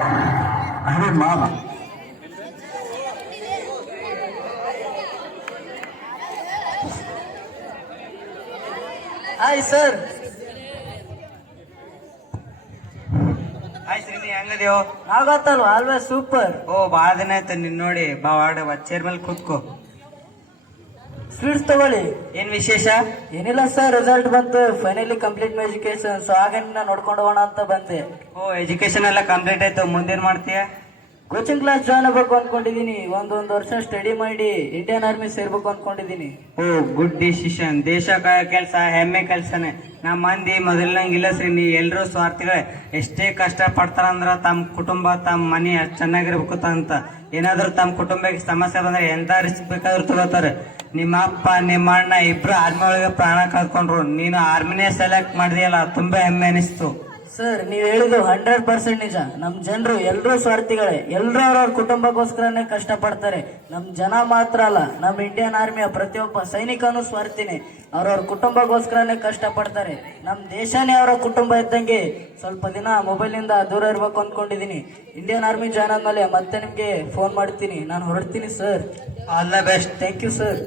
अरे मामा hi sir. Hi Srini, ಹೆಂಗದೇವ್? ಆಗತ್ತಲ್ವಾ? Always super. ಓ ಬಾಳ ದಿನ ಆಯ್ತು ನಿನ್ ನೋಡಿ. ಬಾ ವಾರ್ಡ್ ಚೇರ್ ಮೇಲೆ ಕೂತ್ಕೋ. ಸ್ವೀಟ್ಸ್ ತಗೊಳ್ಳಿ. ಏನ್ ವಿಶೇಷ? ಏನಿಲ್ಲ ಸರ್, ರಿಸಲ್ಟ್ ಬಂತು, finally complete my education. So ಹಾಗೇನ ನೋಡ್ಕೊಂಡು ಹೋಗೋಣ ಅಂತ ಬಂದೆ. ಓ ಎಜುಕೇಶನ್ ಎಲ್ಲ ಕಂಪ್ಲೀಟ್ ಆಯ್ತು, ಮುಂದೇನ್ ಮಾಡ್ತೀಯ? ಕೋಚಿಂಗ್ ಕ್ಲಾಸ್ ಜಾಯ್ನ್ ಆಗ್ಬೇಕು ಅನ್ಕೊಂಡಿದೀನಿ. ಒಂದೊಂದು ವರ್ಷ ಸ್ಟಡಿ ಮಾಡಿ ಇಂಡಿಯನ್ ಆರ್ಮಿ ಸೇರ್ಬೇಕು ಅನ್ಕೊಂಡಿದೀನಿ. ಓ ಗುಡ್ ಡಿಸಿಷನ್. ದೇಶ ಕಾಯೋ ಕೆಲಸ ಹೆಮ್ಮೆ ಕೆಲಸನೇ. ನಮ್ಮ ಮಂದಿ ಮೊದಲನಂಗಿಲ್ಲ ಶ್ರೀನಿ, ಎಲ್ರೂ ಸ್ವಾರ್ಥಿಗಳೇ. ಎಷ್ಟೇ ಕಷ್ಟ ಪಡ್ತಾರಂದ್ರ ತಮ್ಮ ಕುಟುಂಬ ತಮ್ಮ ಮನೆ ಚೆನ್ನಾಗಿರ್ಬೇಕು ಅಂತ. ಏನಾದ್ರೂ ತಮ್ಮ ಕುಟುಂಬಕ್ಕೆ ಸಮಸ್ಯೆ ಬಂದ್ರೆ ಎಂತ ರಿಸ್ಕ್ ಬೇಕಾದ್ರೂ ತಗೋತಾರೆ. ನಿಮ್ಮ ಅಪ್ಪ ನಿಮ್ಮ ಅಣ್ಣ ಇಬ್ರು ಆರ್ಮಿ ಒಳಗೆ ಪ್ರಾಣ ಕಳ್ಕೊಂಡ್ರು. ನೀನು ಆರ್ಮಿನೇ ಸೆಲೆಕ್ಟ್ ಮಾಡಿದೆಯಲ್ಲ, ತುಂಬಾ ಹೆಮ್ಮೆ ಅನಿಸ್ತು. ಸರ್, ನೀವು ಹೇಳಿದ್ದು 100% ನಿಜ. ನಮ್ ಜನರು ಎಲ್ರೂ ಸ್ವಾರ್ಥಿಗಳೇ. ಎಲ್ರೂ ಅವ್ರವ್ರ ಕುಟುಂಬಕ್ಕೋಸ್ಕರನೇ ಕಷ್ಟ ಪಡ್ತಾರೆ. ನಮ್ ಜನ ಮಾತ್ರ ಅಲ್ಲ, ನಮ್ ಇಂಡಿಯನ್ ಆರ್ಮಿಯ ಪ್ರತಿಯೊಬ್ಬ ಸೈನಿಕನು ಸ್ವಾರ್ಥಿನೇ. ಅವ್ರವ್ರ ಕುಟುಂಬಕ್ಕೋಸ್ಕರನೇ ಕಷ್ಟ ಪಡ್ತಾರೆ. ನಮ್ ದೇಶನೇ ಅವರ ಕುಟುಂಬ ಇದ್ದಂಗೆ. ಸ್ವಲ್ಪ ದಿನ ಮೊಬೈಲಿಂದ ದೂರ ಇರ್ಬೇಕು ಅನ್ಕೊಂಡಿದೀನಿ. ಇಂಡಿಯನ್ ಆರ್ಮಿ ಜಾಯ್ನ್ ಆದ್ಮೇಲೆ ಮತ್ತೆ ನಿಮ್ಗೆ ಫೋನ್ ಮಾಡ್ತೀನಿ. ನಾನು ಹೊರಡ್ತೀನಿ sir. All the best. Thank you sir.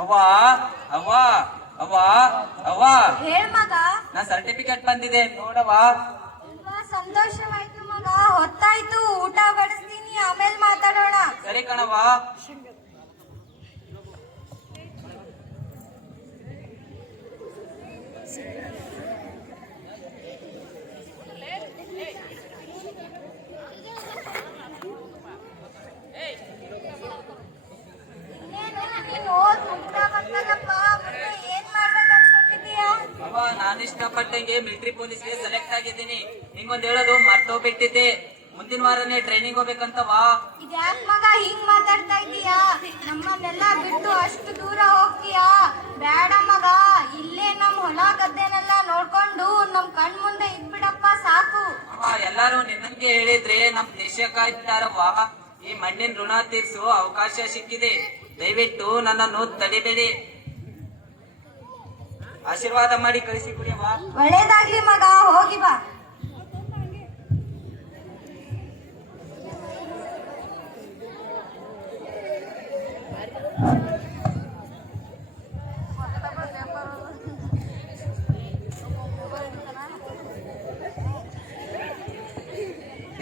ಅವ್ವ ಅವ್ವ ಅವ್ವ ಅವ್ವ, ಹೇಳ್ ಮಗ. ನಾ ಸರ್ಟಿಫಿಕೇಟ್ ಬಂದಿದೆ ನೋಡವ್ವ. ತುಂಬಾ ಸಂತೋಷವಾಯ್ತು ಮಗ. ಹೊತ್ತಾಯ್ತು, ಊಟ ಬಡಿಸ್ತೀನಿ, ಆಮೇಲೆ ಮಾತಾಡೋಣ. ಸರಿ ಕಣವ್ವ. ಇನ್ನೇನು, ನೀನ್ ಓದ್ ಊಟ ಬಂತಲ್ಲಪ್ಪ, ಮತ್ತೆ ಏನ್ ಮಾಡ್ಬೇಕು ಅನ್ಕೊಂಡಿದೀಯ? ಅವ್ವ, ನಾನು ಇಷ್ಟಪಟ್ಟಂಗೆ ಮಿಲಿಟರಿ ಪೊಲೀಸ್ಗೆ ಸೆಲೆಕ್ಟ್ ಆಗಿದ್ದೀನಿ. ನಿಂಗೊಂದ್ ಹೇಳೋದು ಮರ್ತೋಗ್ಬಿಟ್ಟಿದ್ದೆ. ಮುಂದಿನ ವಾರನೇ ಟ್ರೈನಿಂಗ್ ಹೋಗ್ಬೇಕಂತವಾ. ಇದ್ಯಾಕ್ ಮಗ ಹಿಂಗ್ ಮಾತಾಡ್ತಾ ಇದೀಯಾ? ನಮ್ಮನ್ನೆಲ್ಲ ಬಿಟ್ಟು ಅಷ್ಟು ದೂರ ಹೋಗ್ತೀಯಾ? ಬೇಡ ಮಗ, ಇಲ್ಲೇ ನಮ್ ಹೊಲ ಗದ್ದೆನೆಲ್ಲ ನೋಡ್ಕೊಂಡು ನಮ್ ಕಣ್ ಮುಂದೆ ಇದ್ಬಿಡಪ್ಪ, ಸಾಕು. ಅವ್ವ, ಎಲ್ಲಾರು ನಿನ್ನಂಗೆ ಹೇಳಿದ್ರೆ ನಮ್ ದೇಶ ಕಾಯ್ತಾರವ್ವ. ಈ ಮಣ್ಣಿನ ಋಣ ತೀರ್ಸೋ ಅವಕಾಶ ಸಿಕ್ಕಿದೆ. ದಯವಿಟ್ಟು ನನ್ನನ್ನು ತಡಿಬೇಡಿ. ಆಶೀರ್ವಾದ ಮಾಡಿ ಕಳಿಸಿ ಕುಡಿಯವ್ವ. ಒಳ್ಳೇದಾಗ್ಲಿ ಮಗ, ಹೋಗಿ ಬಾ.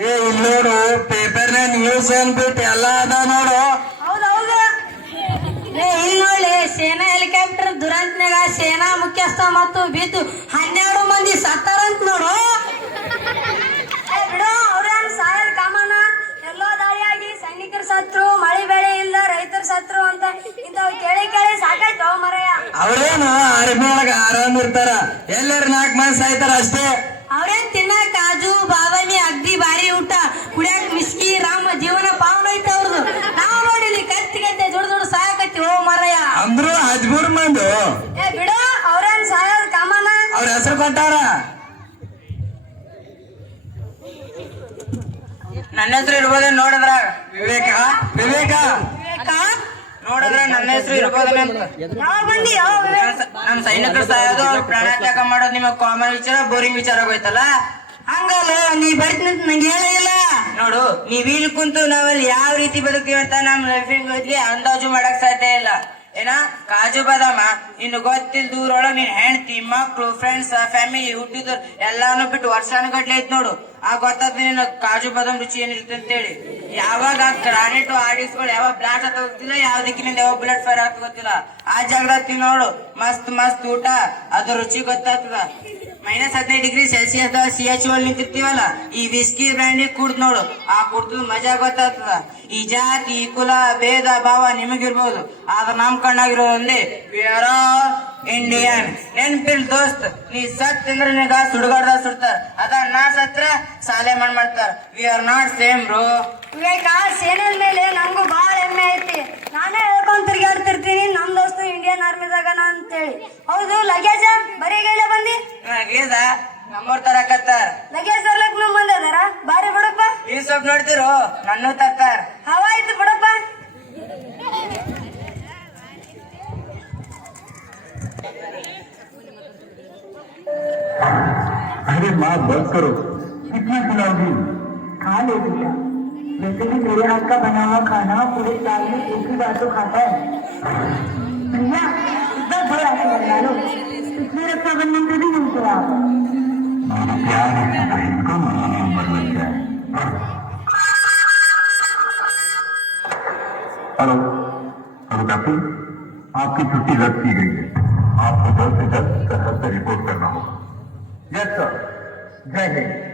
ಏ ಇಲ್ಲಿ ನೋಡು, ಪೇಪರ್ ನ್ಯೂಸ್ ಅನ್ಬಿಟ್ಟು ಎಲ್ಲ ಅದ ನೋಡು. ಹೌದೌದು. ಇಲ್ಲಿ ನೋಡಿ, ಸೇನಾ ಹೆಲಿಕಾಪ್ಟರ್ ದುರಂತನಾಗ ಸೇನಾ ಮುಖ್ಯಸ್ಥ ಮತ್ತು ಬಿದ್ದು 12 ಮಂದಿ ಸತ್ತಾರಂತ ನೋಡು. ಬಿಡು, ಅವ್ರೇನ್ ಸಾಯಲ್ ಕಾಮನ. ಎಲ್ಲೋ ದಾಳಿಯಾಗಿ ಸೈನಿಕರು ಸತ್ರು, ಮಳೆ ಬೆಳೆ ಇಲ್ಲ, ರೈತರು ಸತ್ರು ಅಂತ ಇಂಥವ್ ಕೇಳಿ ಕೇಳಿ ಸಾಕಾಯ್ತು ಮರಯ್ಯ. ಅವ್ರೇನು ಆರ್ಮಿ ಒಳಗ ಆರಾಮ್ ಇರ್ತಾರ, ಎಲ್ಲರೂ 4 ಮಂದಿ ಸಾಯ್ತಾರ ಅಷ್ಟೇ. ಅವ್ರೇನ್ ತಿನ್ನ ಕಾಜು ಬಾದಾಮಿ ಅಗ್ದಿ ಭಾರಿ ಊಟ, ಕುಡಿಯಾಕ ಮಿಸ್ಕಿ ರಾಮ ಜೀವನ ಪಾವನ ಐತೆ ಅವ್ರದ್ದು. ನಾವು ನೋಡಿಲಿ ಕತ್ತಿಗತ್ತೆ ದೊಡ್ಡ ದೊಡ್ಡ ಸಾಯಕತ್ತಿ ಓ ಮರಯ್ಯ. ಅಂದ್ರು 13 ಮಂದಿ. ಬಿಡು, ಅವ್ರೇನ್ ಸಾಯೋದ್ ಕಾಮನ. ಅವ್ರ ಹೆಸರು ಕೊಟ್ಟಾರ. ನನ್ನ ಹೆಸರು ಇರ್ಬೋದ ನೋಡಿದ್ರ ವಿವೇಕ ವಿವೇಕ ನೋಡಿದ್ರ ನನ್ನ ಹೆಸರು ಇರ್ಬೋದನ ಅಂತ. ಯಾವಾಗ ಬಂದಿ? ಯಾವ ವಿವೇಕ್? ನಮ್ ಸೈನಿಕರು ಸಾಯೋದು, ಅವ್ರ ಪ್ರಾಣ ತ್ಯಾಗ ಮಾಡೋದು ನಿಮಗ್ ಕಾಮನ್ ವಿಚಾರ, ಬೋರಿಂಗ್ ವಿಚಾರ ಆಗೋಯ್ತಲ್ಲ. ಹಂಗಲ್ಲ, ನೀ ಬರ್ತೀನಿ ಅಂತ ನಂಗೆ ಹೇಳಿಲ್ಲ. ನೋಡು, ನೀವ್ ಇಲ್ಲಿ ಕುಂತು ನಾವಲ್ಲಿ ಯಾವ ರೀತಿ ಬದುಕ್ತೀವಿ ಅಂತ ನಮ್ ಲೈಫಿಂಗ್ ಅಂದಾಜು ಮಾಡಕ್ ಸಾಧ್ಯ ಇಲ್ಲ. ಏನ ಕಾಜು ಬಾದಾಮ ಇನ್ನು ಗೊತ್ತಿಲ್ ದೂರೊಳಗ ನಿನ್ ಹೆಂಡತಿ ಮಕ್ಳು ಫ್ರೆಂಡ್ಸ್ ಫ್ಯಾಮಿಲಿ ಹುಟ್ಟಿದ್ರು ಎಲ್ಲಾನು ಬಿಟ್ಟು ವರ್ಷಾನುಗಟ್ಲೆ ಐತ್ ನೋಡು. ಆ ಗೊತ್ತಾದ ನೀನು ಕಾಜು ಬಾದಾಮ್ ರುಚಿ ಏನಿರುತ್ತೆ ಅಂತೇಳಿ. ಯಾವಾಗ ಗ್ರಾನೈಟ್ ಆಡಿಸ್ಗಳು ಯಾವಾಗ ಬ್ಲಾಸ್ಟ್ ಆಗ್ತಾ ಗೊತ್ತಿಲ್ಲ, ಯಾವ ದಿಕ್ಕಿನಿಂದ ಯಾವಾಗ ಬುಲೆಟ್ ಫೈರ್ ಆಗ್ತಾ ಗೊತ್ತಿಲ್ಲ. ಆ ಜಾಗದಾಗ ನೋಡು, ಮಸ್ತ್ ಮಸ್ತ್ ಊಟ, ಅದ್ರ ರುಚಿ ಗೊತ್ತಾಗ್ತದ. -15 CH ಒಳಗೆ ನಿಂತಿರ್ತೀವಲ್ಲ, ಈ ವಿಸ್ಕಿ ಬ್ರ್ಯಾಂಡಿ ಕುಡ್ದ್ ನೋಡು, ಆ ಕುಡ್ದು ಮಜಾ ಗೊತ್ತಾಗ್ತದ. ಈ ಜಾತಿ ಕುಲ ಭೇದ ಭಾವ ನಿಮಗಿರ್ಬೋದು, ಆದ್ರ ನಮ್ ಕಣ್ಣಾಗಿರೋದಲ್ಲಿ ವಿ ಆರ್ ಆಲ್ ಇಂಡಿಯನ್. ನೆನ್ಪಿಲ್ ದೋಸ್ತ್, ನೀ ಸತ್ ಅಂದ್ರೆ ನಿಗ ಸುಡುಗಾಡ್ದ ಸುಡ್ತಾರ, ಅದ ನಾ ಸತ್ರ ಸಾಲೆ ಮಾಡ್ತಾರ. We are not same bro. Viveka, ಸೇನೆಯ ಮೇಲೆ ನಂಗೂ ಬಹಳ ಹೆಮ್ಮೆ ಐತಿ. ನಾನೇ ಹೇಳ್ಕೊಂಡ್ ತಿರ್ಗಾಡ್ತಿರ್ತೀನಿ ನಮ್ ದೋಸ್ತು ಇಂಡಿಯನ್ ಆರ್ಮಿದಾಗನ ಅಂತೇಳಿ. ಹೌದು ಲಗೇಜ ಬರೀಗೆಲ್ಲ ಬಂದಿ ಗೀಸ ನಮ್ಮೂರ್ ತರಕತ್ತಾರ ಲಗೇಜ್ ತರ್ಲಕ್ ನಮ್ ಬಂದದಾರ ಬಾರಿ ಬಿಡಪ್ಪ ಈ ಸ್ವಲ್ಪ ನೋಡ್ತಿರು ನನ್ನೂ ತರ್ತಾರ ಹವಾ ಆಯ್ತು ಬಿಡಪ್ಪ अरे माँ बंद करो कितना खिलाओगी खा ले भैया वैसे भी मेरे हाथ का बना हुआ खाना पूरे साल में एक ही बार तो खाता है भैया इतना थोड़ा ऐसे बना लो पिछले रक्षाबंधन पे भी नहीं किया मेरा प्यार है बहन को उम्र लग जाए हेलो हेलो कैप्टन आपकी छुट्टी रद्द की गई है आपको जल्द से जल्द सरहद से रिपोर्ट करना होगा यस सर जय हिंद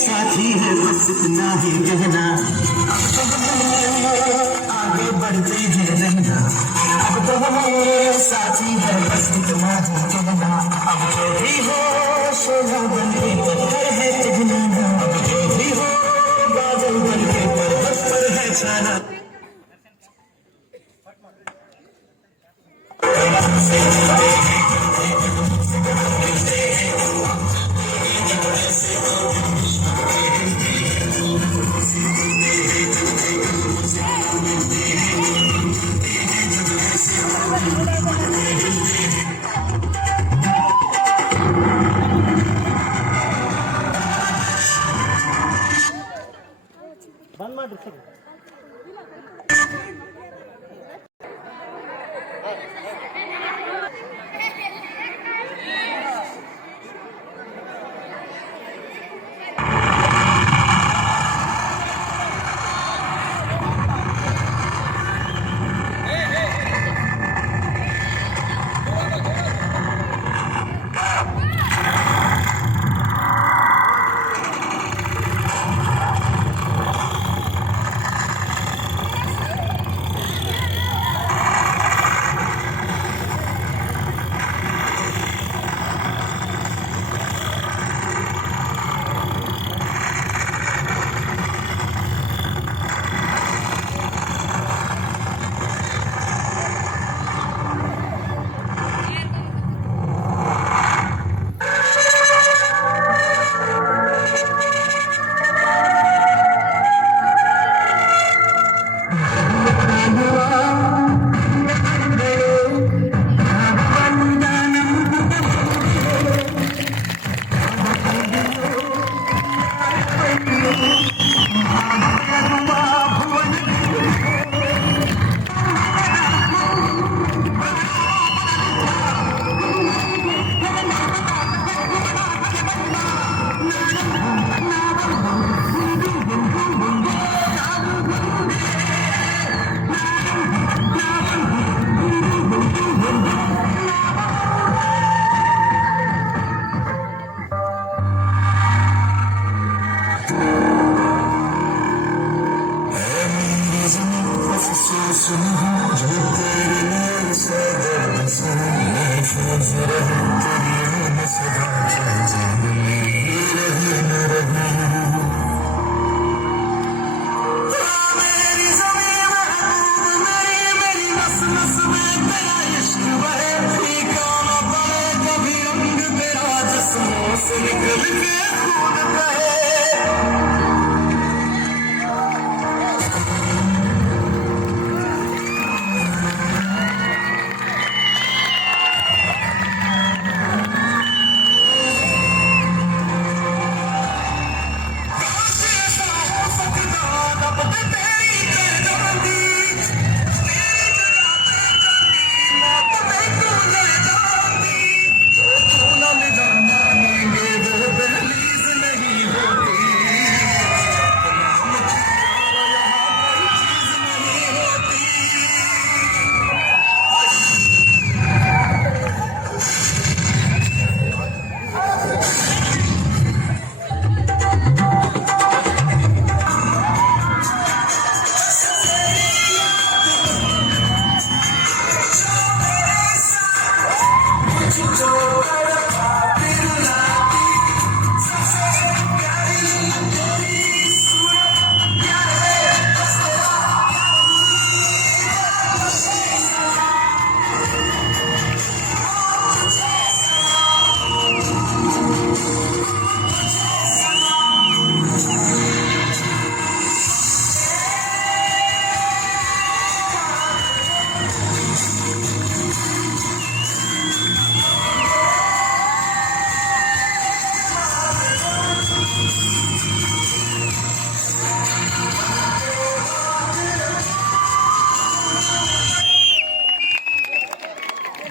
साथी है इतना ही कहना, अब तो हम आगे बढ़ते हैं रहना, अब तो हम साथी है बस इतना ही कहना, अब जो भी हो शोभा बन के पत्थर है टहना, अब जो भी हो बादल बन के पर्वत पर है छाना।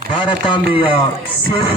ಭಾರತಾಂಬೆಯ ಸೇವೆ